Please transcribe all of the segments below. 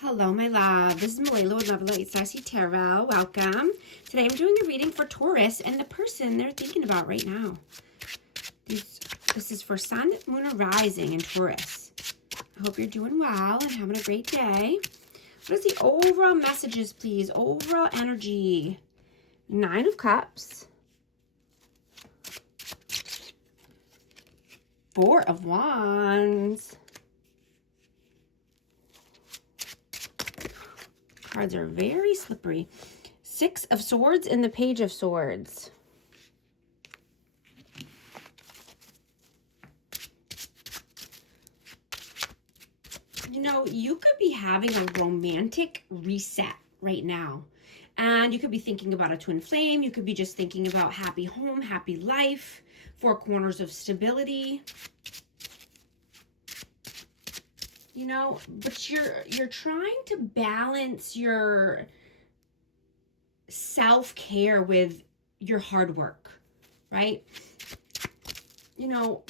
Hello, my love. This is Malayla with Love Light Sassy Tarot. Welcome. Today I'm doing a reading for Taurus and the person they're thinking about right now. This is for Sun, Moon, or Rising in Taurus. I hope you're doing well and having a great day. What is the overall messages, please? Overall energy. 9 of Cups. 4 of Wands. Cards are very slippery. 6 of Swords and the Page of Swords. You know, you could be having a romantic reset right now. And you could be thinking about a twin flame. You could be just thinking about happy home, happy life, 4 corners of stability. You know, but you're trying to balance your self-care with your hard work, right? You know,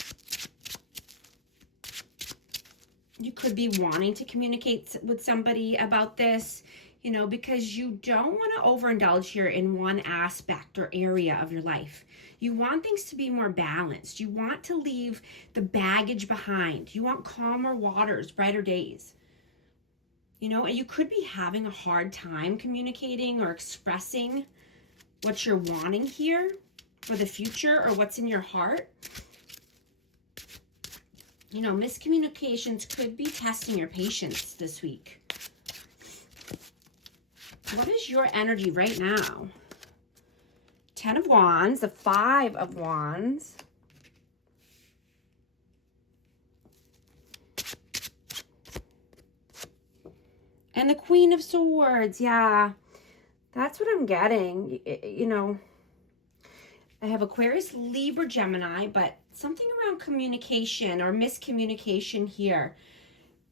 you could be wanting to communicate with somebody about this, you know, because you don't want to overindulge here in one aspect or area of your life. You want things to be more balanced. You want to leave the baggage behind. You want calmer waters, brighter days. You know, and you could be having a hard time communicating or expressing what you're wanting here for the future or what's in your heart. You know, miscommunications could be testing your patience this week. What is your energy right now? 10 of Wands, the 5 of Wands. And the Queen of Swords. Yeah, that's what I'm getting. You know, I have Aquarius, Libra, Gemini, but something around communication or miscommunication here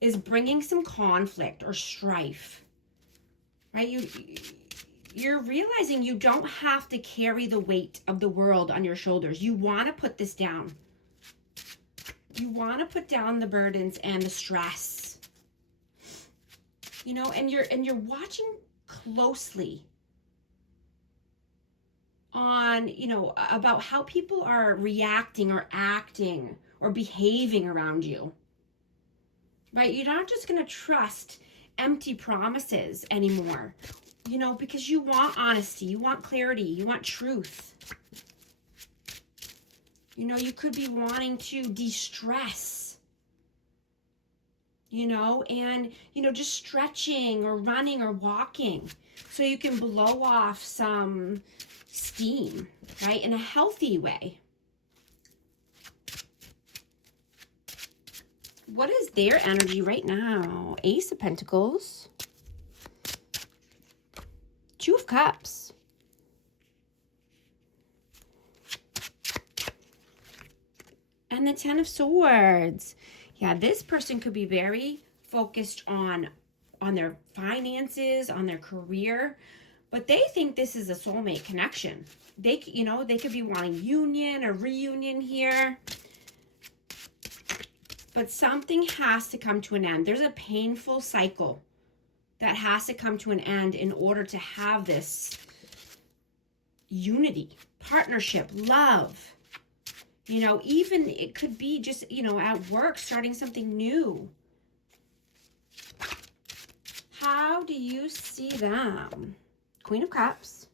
is bringing some conflict or strife, right? You're realizing you don't have to carry the weight of the world on your shoulders. You want to put this down. You want to put down the burdens and the stress. You know, and you're watching closely on, you know, about how people are reacting or acting or behaving around you. Right? You're not just going to trust empty promises anymore. You know, because you want honesty, you want clarity, you want truth. You know, you could be wanting to de-stress, you know, and, you know, just stretching or running or walking so you can blow off some steam, right, in a healthy way. What is their energy right now? Ace of Pentacles. 2 of Cups. And the 10 of Swords. Yeah, this person could be very focused on their finances, on their career, but they think this is a soulmate connection. They, you know, they could be wanting union or reunion here. But something has to come to an end. There's a painful cycle that has to come to an end in order to have this unity, partnership, love. You know, even it could be just, you know, at work, starting something new. How do you see them? Queen of Cups.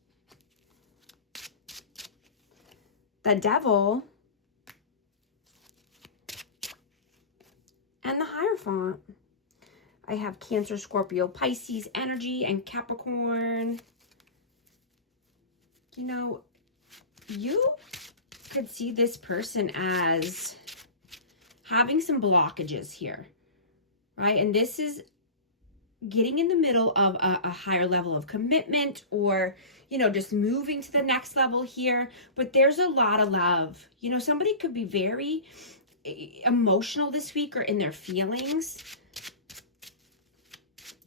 The Devil. And the Hierophant. I have Cancer, Scorpio, Pisces energy, and Capricorn. You know, you could see this person as having some blockages here, right? And this is getting in the middle of a higher level of commitment or, you know, just moving to the next level here. But there's a lot of love. You know, somebody could be very emotional this week or in their feelings.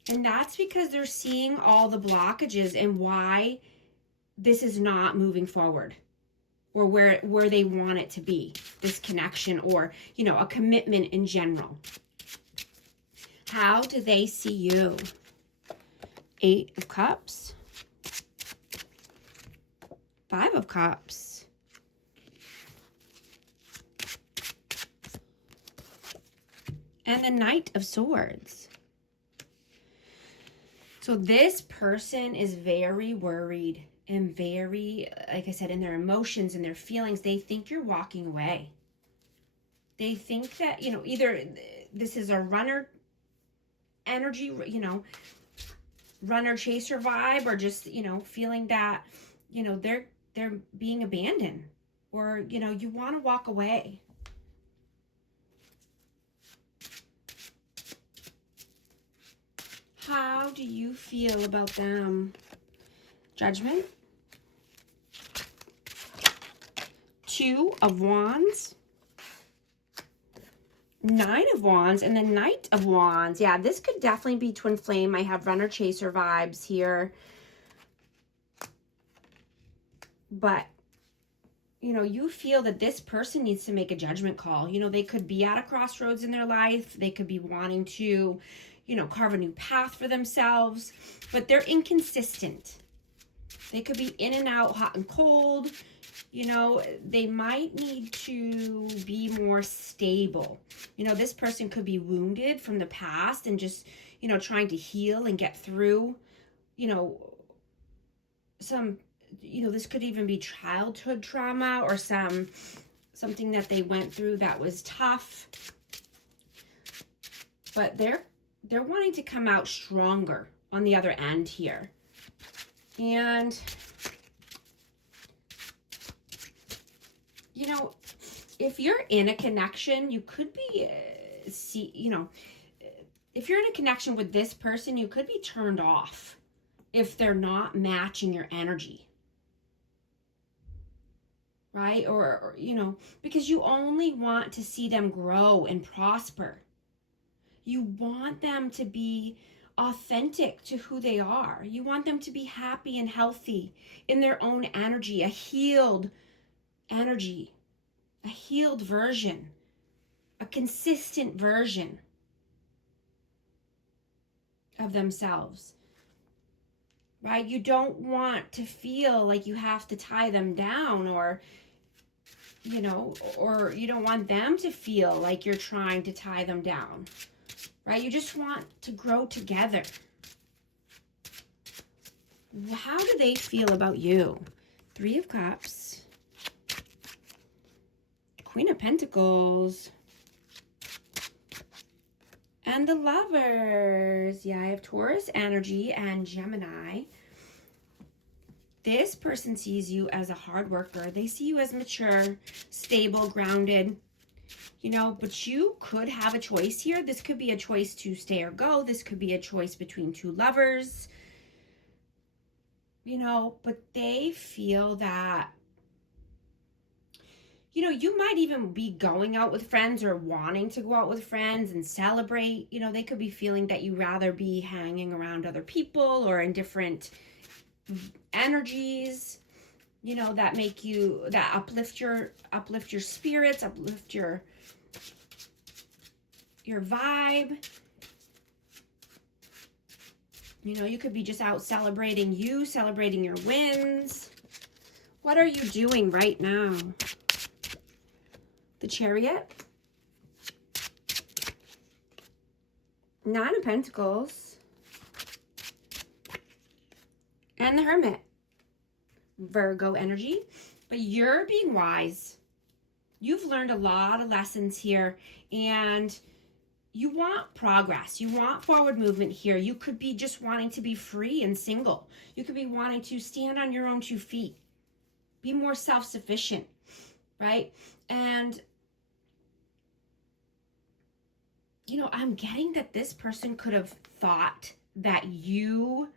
And that's because they're seeing all the blockages and why this is not moving forward or where they want it to be, this connection or, you know, a commitment in general. How do they see you? Eight of Cups, Five of Cups, and the Knight of Swords. So this person is very worried and very, like I said, in their emotions and their feelings. They think you're walking away. They think that, you know, either this is a runner energy, you know, runner chaser vibe, or just, you know, feeling that, you know, they're being abandoned, or, you know, you want to walk away. How do you feel about them? Judgment. Two of Wands. Nine of Wands and the Knight of Wands. Yeah, this could definitely be twin flame. I have runner chaser vibes here. But, you know, you feel that this person needs to make a judgment call. You know, they could be at a crossroads in their life. They could be wanting to, you know, carve a new path for themselves. But they're inconsistent. They could be in and out, hot and cold. You know, they might need to be more stable. You know, this person could be wounded from the past and just, you know, trying to heal and get through, you know, some, you know, this could even be childhood trauma or something that they went through that was tough. But they're wanting to come out stronger on the other end here. And you know, if you're in a connection, you could be, you know, if you're in a connection with this person, you could be turned off if they're not matching your energy. Right? Or, you know, because you only want to see them grow and prosper. You want them to be authentic to who they are. You want them to be happy and healthy in their own energy, a healed energy, a healed version, a consistent version of themselves, right? You don't want to feel like you have to tie them down, or, you know, or you don't want them to feel like you're trying to tie them down, right? You just want to grow together. How do they feel about you? Three of Cups, Queen of Pentacles, and the Lovers. Yeah, I have Taurus energy and Gemini. This person sees you as a hard worker. They see you as mature, stable, grounded, you know, but you could have a choice here. This could be a choice to stay or go. This could be a choice between two lovers, you know, but they feel that, you know, you might even be going out with friends or wanting to go out with friends and celebrate. You know, they could be feeling that you rather be hanging around other people or in different energies, you know, that make you, that uplift your spirits, uplift your vibe. You know, you could be just out celebrating your wins. What are you doing right now? The Chariot, Nine of Pentacles, and the Hermit. Virgo energy. But you're being wise. You've learned a lot of lessons here, and you want progress. You want forward movement here. You could be just wanting to be free and single. You could be wanting to stand on your own 2 feet. Be more self-sufficient, right? And, you know, I'm getting that this person could have thought that you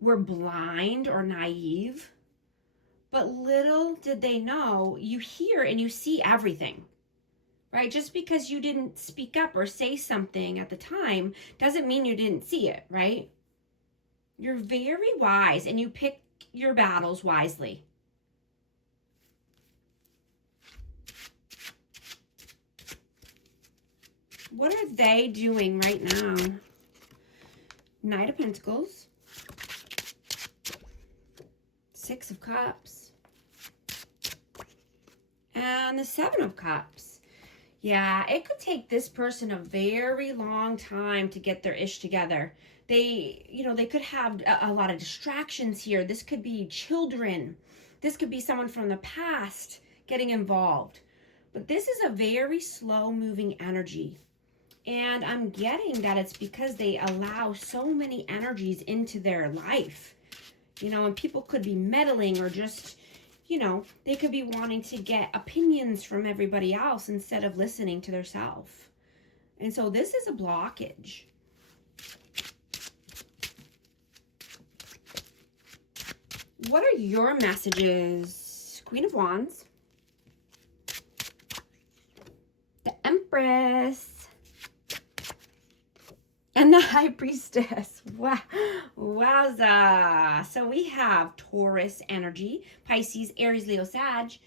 were blind or naive, but little did they know, you hear and you see everything, right? Just because you didn't speak up or say something at the time doesn't mean you didn't see it, right? You're very wise and you pick your battles wisely. What are they doing right now? Knight of Pentacles, Six of Cups, and the Seven of Cups. Yeah, it could take this person a very long time to get their ish together. They, they could have a lot of distractions here. This could be children. This could be someone from the past getting involved. But this is a very slow moving energy. And I'm getting that it's because they allow so many energies into their life. And people could be meddling or just, they could be wanting to get opinions from everybody else instead of listening to their self. And so this is a blockage. What are your messages? Queen of Wands, the Empress, and the High Priestess. Wow. Wowza. So we have Taurus energy, Pisces, Aries, Leo, Sag.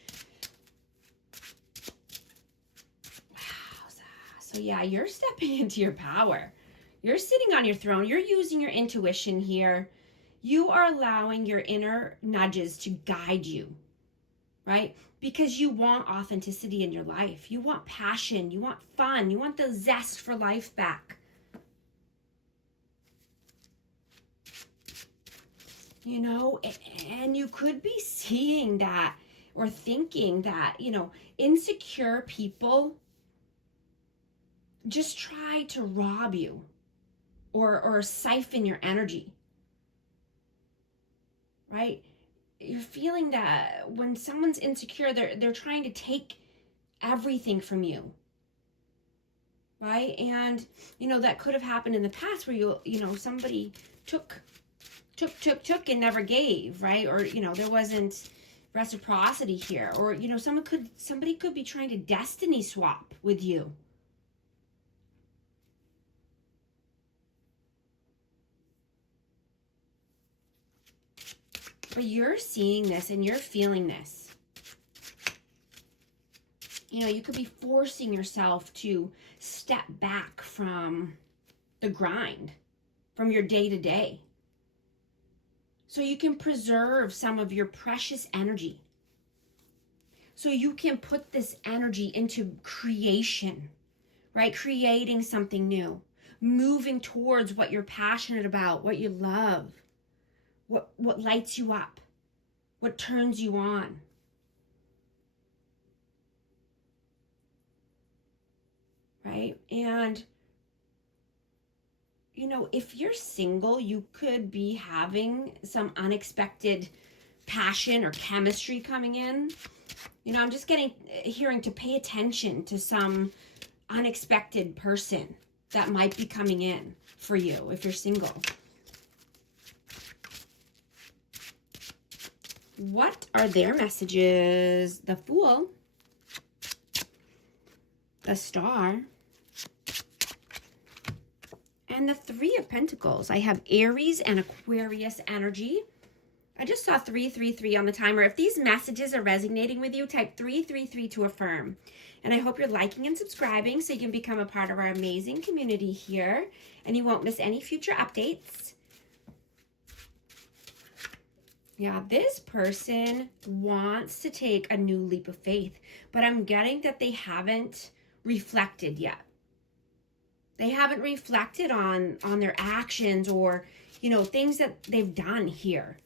Wowza. So yeah, you're stepping into your power. You're sitting on your throne. You're using your intuition here. You are allowing your inner nudges to guide you, right? Because you want authenticity in your life. You want passion. You want fun. You want the zest for life back. And you could be seeing that or thinking that, insecure people just try to rob you or siphon your energy. Right? You're feeling that when someone's insecure, they're trying to take everything from you. Right? And, that could have happened in the past where somebody took and never gave, right? Or, there wasn't reciprocity here. Or, somebody could be trying to destiny swap with you. But you're seeing this and you're feeling this. You could be forcing yourself to step back from the grind, from your day-to-day. So you can preserve some of your precious energy. So you can put this energy into creation, right? Creating something new, moving towards what you're passionate about, what you love. What lights you up, what turns you on. Right? And, if you're single, you could be having some unexpected passion or chemistry coming in. I'm just hearing to pay attention to some unexpected person that might be coming in for you if you're single. What are their messages? The Fool, the Star, and the Three of Pentacles. I have Aries and Aquarius energy. I just saw 333 on the timer. If these messages are resonating with you, type 333 to affirm. And I hope you're liking and subscribing so you can become a part of our amazing community here and you won't miss any future updates. Yeah, this person wants to take a new leap of faith, but I'm getting that they haven't reflected yet. They haven't reflected on their actions or, things that they've done here,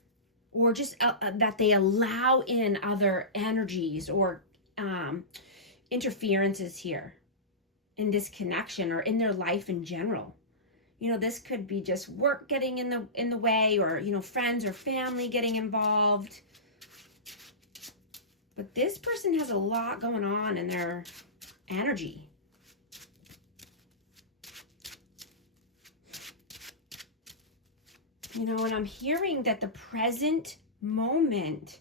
or just that they allow in other energies or interferences here in this connection or in their life in general. This could be just work getting in the way or, friends or family getting involved. But this person has a lot going on in their energy. And I'm hearing that the present moment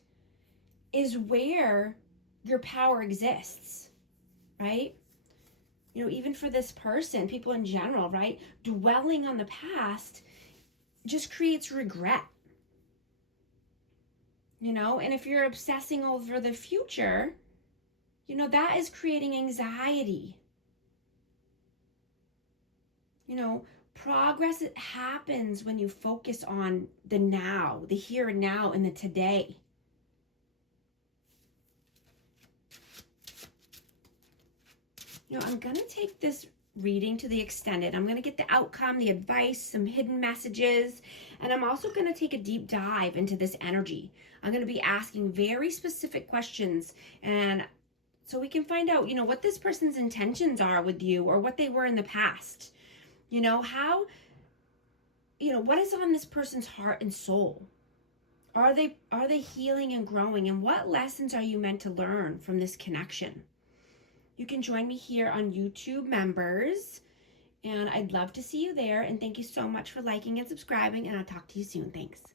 is where your power exists, right? Even for this person, people in general, right? Dwelling on the past just creates regret. And if you're obsessing over the future, that is creating anxiety. Progress, it happens when you focus on the now, the here and now, and the today. You know, I'm going to take this reading to the extended. I'm going to get the outcome, the advice, some hidden messages, and I'm also going to take a deep dive into this energy. I'm going to be asking very specific questions, and so we can find out, you know, what this person's intentions are with you, or what they were in the past. You know, how, you know, what is on this person's heart and soul? Are they healing and growing? And what lessons are you meant to learn from this connection? You can join me here on YouTube, members, and I'd love to see you there. And thank you so much for liking and subscribing, and I'll talk to you soon. Thanks.